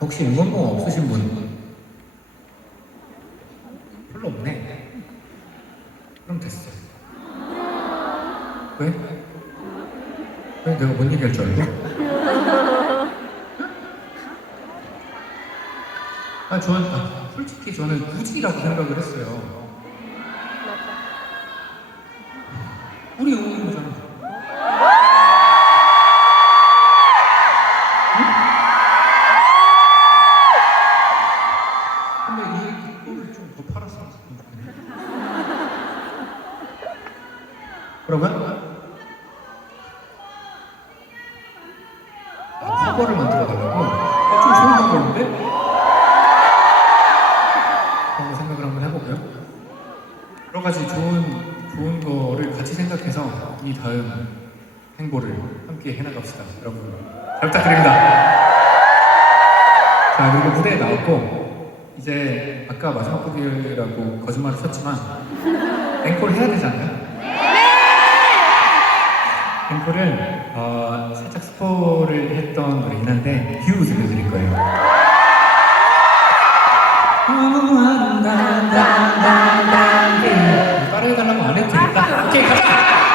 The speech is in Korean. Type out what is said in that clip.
혹시 응원봉 없으신 분? 별로 없네. 그럼 됐어. 왜? 왜 내가 뭔 얘기할 줄 알고? 아, 저는 아, 솔직히 저는 굳이라고 생각을 했어요. 근데 이 꿀을 좀 더 팔았으면 좋겠네. 그러면 아, 커버를 만들어 달라고? 아, 좀 좋은 방법인데? 라고 생각을 한번 해보고요. 여러 가지 좋은 좋은 거를 같이 생각해서 이 다음 행보를 함께 해나갑시다, 여러분. 잘 부탁드립니다. 자 그리고 무대에 나왔고 이제 아까 마지막 곡이라고 거짓말을 쳤지만 앵콜 해야 되지 않나요? 앵콜은 어, 살짝 스포를 했던 노래긴 한데 뷰 들려드릴 거예요. 따라해달라고 안 해도 되겠다. 오케이 가자.